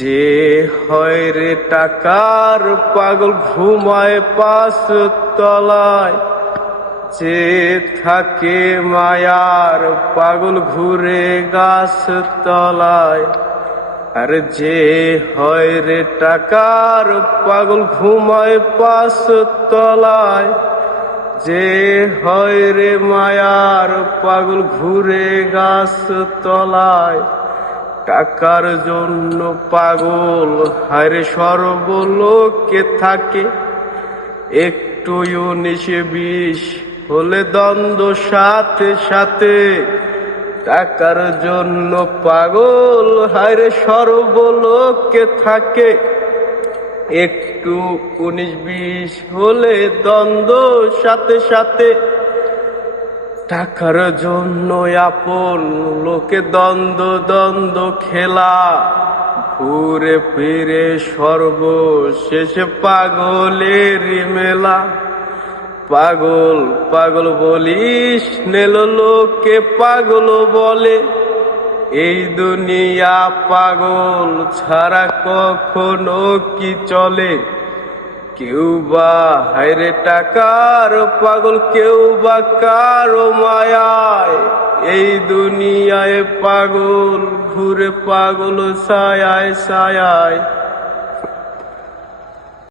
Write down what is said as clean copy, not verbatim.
যে হয় রে টাকার পাগল ঘুমায় পাঁচ তলায়, যে থাকে মায়ার পাগল ঘুরে গাছ তলায়। আর যে হয় রে টাকার পাগল ঘুমায় পাঁচ তলায়, যে হয় রে মায়ার পাগল ঘুরে গাছ তলায়। টাকার জন্য পাগল হায়রে সর্বলোকে থাকে, একটু 19-20 হলে দ্বন্দ্ব সাথে সাথে। টাকার জন্য পাগল হায়রে সর্বলোকে থাকে, একটু 19-20 হলে দ্বন্দ্ব সাথে সাথে। টাকার জন্য আপন লোকে দ্বন্দ্ব দ্বন্দ্ব খেলা, ঘুরে ফিরে সর্বশেষে পাগলের মেলা। পাগল পাগল বলিস নেল লোকে পাগল বলে, এই দুনিয়া পাগল ছাড়া কখনো কি চলে। কেউ বা হায়রে টাকার পাগল, কেউ বা কারো মায়ায়। এই দুনিয়ায় পাগল ঘুরে পাগল ছায়ায় ছায়ায়।